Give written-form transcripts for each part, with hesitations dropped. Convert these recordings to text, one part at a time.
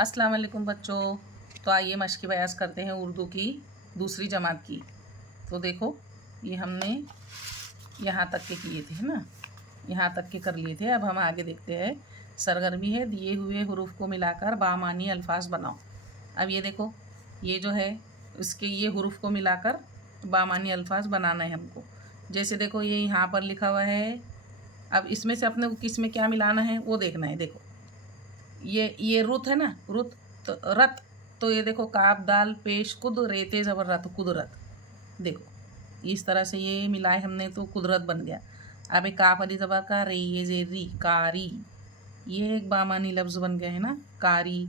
अस्सलाम वालेकुम बच्चों। तो आइए मश्क बयास करते हैं उर्दू की दूसरी जमात की। तो देखो ये हमने यहाँ तक के किए थे, है ना, यहाँ तक के कर लिए थे। अब हम आगे देखते हैं। सरगर्मी है दिए हुए हुरूफ को मिलाकर बामानी अल्फाज बनाओ। अब ये देखो, ये जो है इसके ये हुरूफ को मिलाकर बामानी अल्फाज बनाना है हमको। जैसे देखो ये यहाँ पर लिखा हुआ है। अब इसमें से अपने को किस में क्या मिलाना है वो देखना है। देखो ये रुत है ना, रुत तो रत, तो ये देखो काफ दाल पेश कुद रेते ज़बर रत, कुदरत। देखो इस तरह से ये मिलाए हमने तो कुदरत बन गया। अब एक काफ अली ज़बर का रे ये जे री कारी, ये एक बामानी लफ्ज़ बन गया है ना, कारी।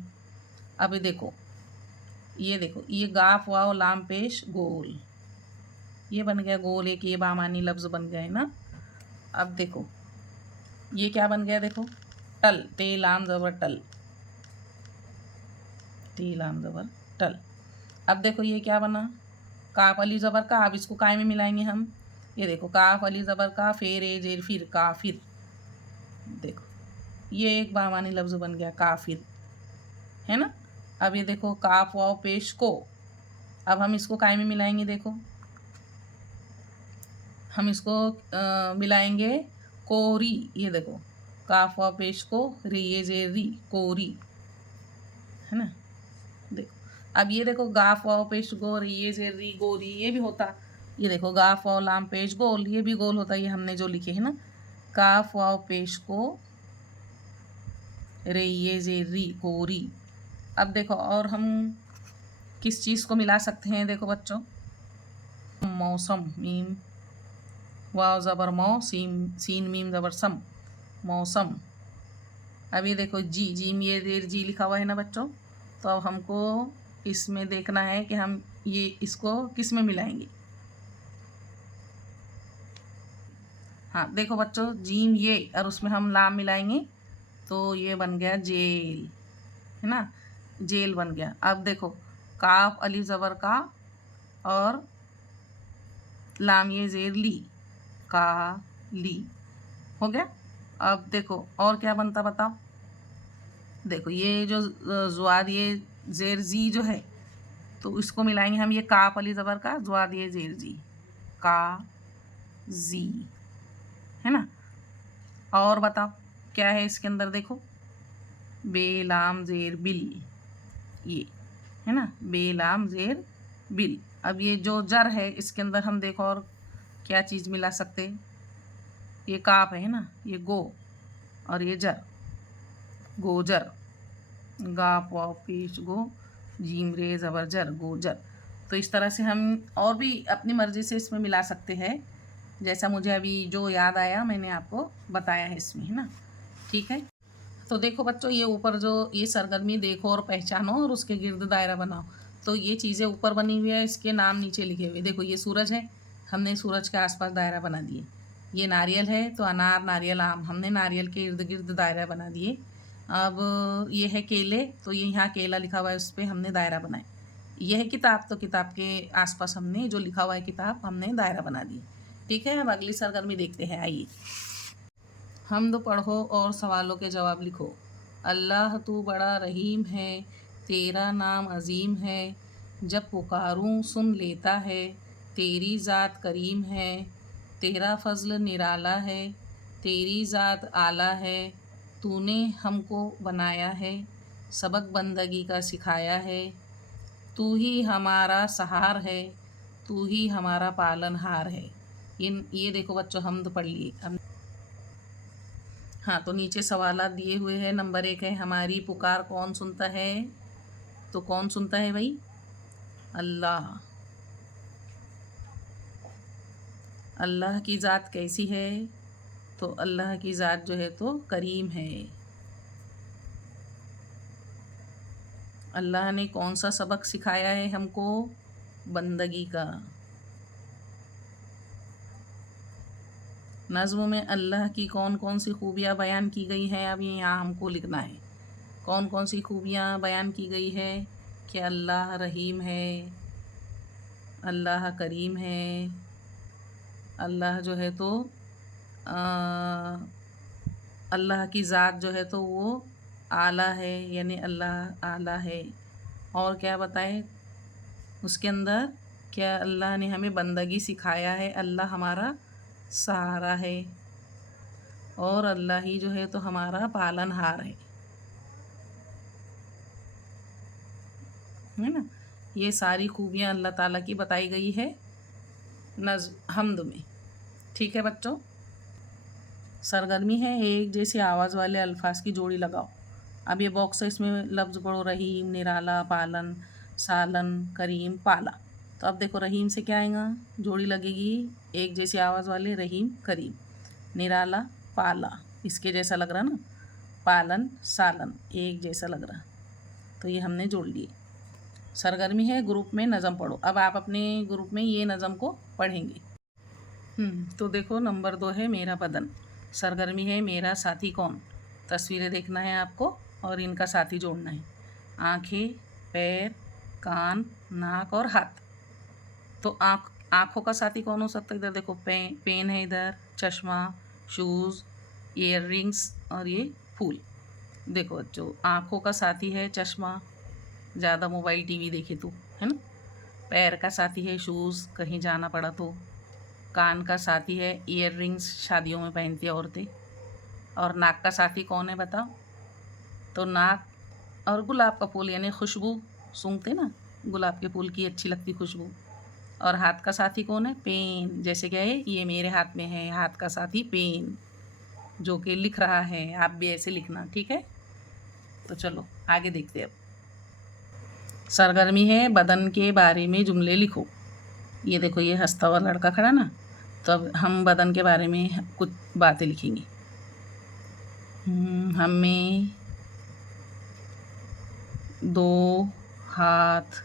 अब देखो ये गाफ वाव लाम पेश गोल, ये बन गया गोल, एक ये बामानी लफ्ज़ बन गया है ना। अब देखो ये क्या बन गया, देखो टल, ते लाम ज़बर टल, ती लाम ज़बर टल। अब देखो ये क्या बना, काफ अली ज़बर का। अब इसको काय में मिलाएंगे हम। ये देखो काफ अली ज़बर का फेर ए जेर फिर काफिर। देखो ये एक बामानी लफ्ज़ बन गया काफिर, है ना। अब ये देखो काफ वाव पेश को, अब हम इसको काय में मिलाएंगे। देखो हम इसको मिलाएंगे कोरी। ये देखो काफ वाव पेश को री ये जेर री कोरी, है ना। देखो अब ये देखो गाफ वाव पेश गोर ये जेर री गोरी, ये भी होता। ये देखो गाफ वाव लाम पेश गोल, ये भी गोल होता। ये हमने जो लिखे है ना, काफ वाव पेश को रे ये जेर री गोरी। अब देखो और हम किस चीज़ को मिला सकते हैं। देखो बच्चों मौसम, मीम वाव ज़बर मौ, सीन मीम ज़बर सम, मौसम। अब ये देखो जी, जीम ये देर जी लिखा हुआ है ना बच्चों। तो अब हमको इसमें देखना है कि हम ये इसको किस में मिलाएंगे। हाँ देखो बच्चों जीम ये और उसमें हम लाम मिलाएंगे तो ये बन गया जेल, है ना, जेल बन गया। अब देखो काफ अली ज़बर का और लाम ये जेर ली, का ली, हो गया। अब देखो और क्या बनता बताओ। देखो ये जो ज़्वाद ये जेर जी जो है, तो इसको मिलाएंगे हम। ये काफ अली ज़बर का ज़्वाद ये जेर जी, का जी, है ना। और बताओ क्या है इसके अंदर। देखो बेलाम जेर बिल, ये है ना, बेलाम जेर बिल। अब ये जो जर है इसके अंदर हम देखो और क्या चीज़ मिला सकते हैं। ये काफ है ना, ये गो, और ये जर गोजर, गाफ वाव पेश गो जीम रे ज़बर जर गोजर। तो इस तरह से हम और भी अपनी मर्ज़ी से इसमें मिला सकते हैं, जैसा मुझे अभी जो याद आया मैंने आपको बताया है इसमें, है ना। ठीक है। तो देखो बच्चों ये ऊपर जो ये सरगर्मी देखो और पहचानो और उसके गिर्द दायरा बनाओ। तो ये चीज़ें ऊपर बनी हुई है, इसके नाम नीचे लिखे हुए। देखो ये सूरज है, हमने सूरज के आसपास दायरा बना दिए। ये नारियल है तो अनार नारियल आम, हमने नारियल के इर्द गिर्द दायरा बना दिए। अब ये है केले, तो ये यहाँ केला लिखा हुआ है उस पर हमने दायरा बनाए। यह है किताब, तो किताब के आसपास हमने जो लिखा हुआ है किताब हमने दायरा बना दिए। ठीक है। अब अगली सरगर्मी देखते हैं। आइए हमद पढ़ो और सवालों के जवाब लिखो। अल्लाह तू बड़ा रहीम है, तेरा नाम अजीम है, जब पुकारूं सुन लेता है, तेरी ज़ात करीम है, तेरा फ़ज़ल निराला है, तेरी ज़ात आला है, तूने हमको बनाया है, सबक बंदगी का सिखाया है, तू ही हमारा सहार है, तू ही हमारा पालनहार है। ये देखो बच्चों हमद पढ़ लिए हम। हाँ तो नीचे सवालात दिए हुए हैं। नंबर 1 है हमारी पुकार कौन सुनता है। तो कौन सुनता है भाई, अल्लाह। अल्लाह की ज़ात कैसी है, तो अल्लाह की ज़ात जो है तो करीम है। अल्लाह ने कौन सा सबक सिखाया है हमको, बंदगी का। नज़्म में अल्लाह की कौन कौन सी खूबियाँ बयान की गई हैं, अब ये यहाँ हमको लिखना है। कौन कौन सी खूबियाँ बयान की गई है कि अल्लाह रहीम है, अल्लाह करीम है, अल्लाह जो है तो अल्लाह की ज़ात जो है तो वो आला है, यानी अल्लाह आला है। और क्या बताएं उसके अंदर, क्या अल्लाह ने हमें बंदगी सिखाया है, अल्लाह हमारा सहारा है, और अल्लाह ही जो है तो हमारा पालनहार है ना। ये सारी खूबियाँ अल्लाह ताला की बताई गई है हम्द में। ठीक है बच्चों, सरगर्मी है एक जैसी आवाज़ वाले अल्फाज की जोड़ी लगाओ। अब ये बॉक्स है, इसमें लफ्ज़ पढ़ो, रहीम, निराला, पालन, सालन, करीम, पाला। तो अब देखो रहीम से क्या आएगा, जोड़ी लगेगी एक जैसी आवाज़ वाले रहीम करीम, निराला पाला, इसके जैसा लग रहा ना, पालन सालन एक जैसा लग रहा, तो ये हमने जोड़ लिए। सरगर्मी है ग्रुप में नज़म पढ़ो। अब आप अपने ग्रुप में ये नज़म को पढ़ेंगे। तो देखो नंबर 2 है मेरा बदन। सरगर्मी है मेरा साथी कौन। तस्वीरें देखना है आपको और इनका साथी जोड़ना है। आँखें, पैर, कान, नाक और हाथ। तो आँखों का साथी कौन हो सकता है, इधर देखो पेन है, इधर चश्मा, शूज़, ईयर रिंग्स और ये फूल। देखो बच्चों, आँखों का साथी है चश्मा, ज़्यादा मोबाइल टीवी देखे तो, है ना। पैर का साथी है शूज़, कहीं जाना पड़ा तो। कान का साथी है ईयर रिंग्स, शादियों में पहनती है औरतें। और नाक का साथी कौन है बताओ, तो नाक और गुलाब का फूल, यानी खुशबू सूंघते ना, गुलाब के फूल की अच्छी लगती खुशबू। और हाथ का साथी कौन है, पेन। जैसे क्या है, ये मेरे हाथ में है हाथ का साथी पेन, जो कि लिख रहा है, आप भी ऐसे लिखना, ठीक है। तो चलो आगे देखते हैं। अब सरगर्मी है बदन के बारे में जुमले लिखो। ये देखो ये हंसता हुआ लड़का खड़ा ना, तो अब हम बदन के बारे में कुछ बातें लिखेंगे। हमें 2 हाथ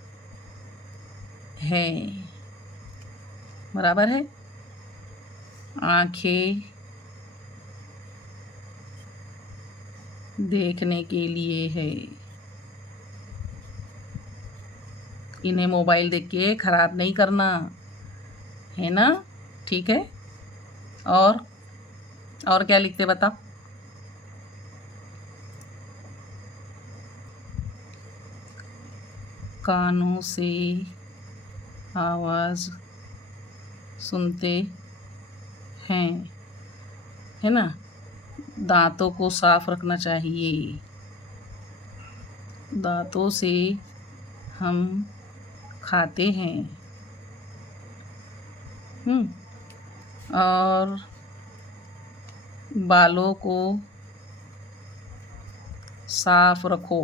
हैं, बराबर है। आँखें देखने के लिए है, इन्हें मोबाइल देख के ख़राब नहीं करना है ना, ठीक है। और क्या लिखते बताओ, कानों से आवाज़ सुनते हैं, है ना। दांतों को साफ रखना चाहिए, दांतों से हम खाते हैं। और बालों को साफ रखो।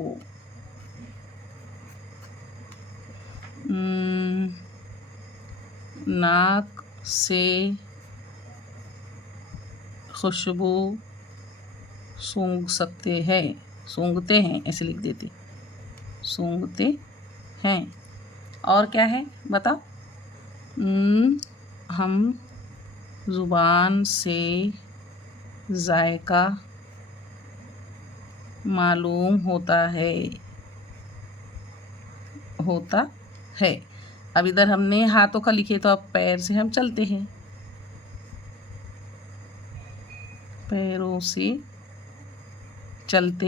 नाक से खुशबू सूंघते हैं, ऐसे लिख देते, सूंघते हैं। और क्या है बताओ, हम ज़ुबान से जायका मालूम होता है। अब इधर हमने हाथों का लिखे, तो अब पैर से हम चलते हैं, पैरों से चलते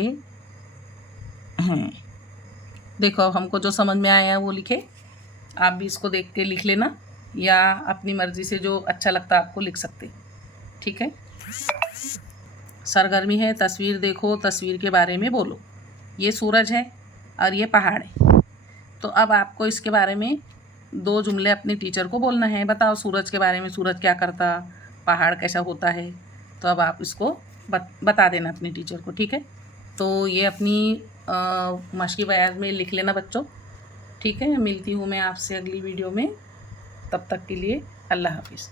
हैं। देखो अब हमको जो समझ में आया वो लिखे, आप भी इसको देख के लिख लेना, या अपनी मर्ज़ी से जो अच्छा लगता आपको लिख सकते, ठीक है। सरगर्मी है तस्वीर देखो, तस्वीर के बारे में बोलो। ये सूरज है और ये पहाड़ है, तो अब आपको इसके बारे में 2 जुमले अपने टीचर को बोलना है। बताओ सूरज के बारे में, सूरज क्या करता, पहाड़ कैसा होता है, तो अब आप इसको बता देना अपने टीचर को, ठीक है। तो ये अपनी मशक़ी बयान में लिख लेना बच्चों, ठीक है। मिलती हूँ मैं आपसे अगली वीडियो में, तब तक के लिए अल्लाह हाफ़िज़।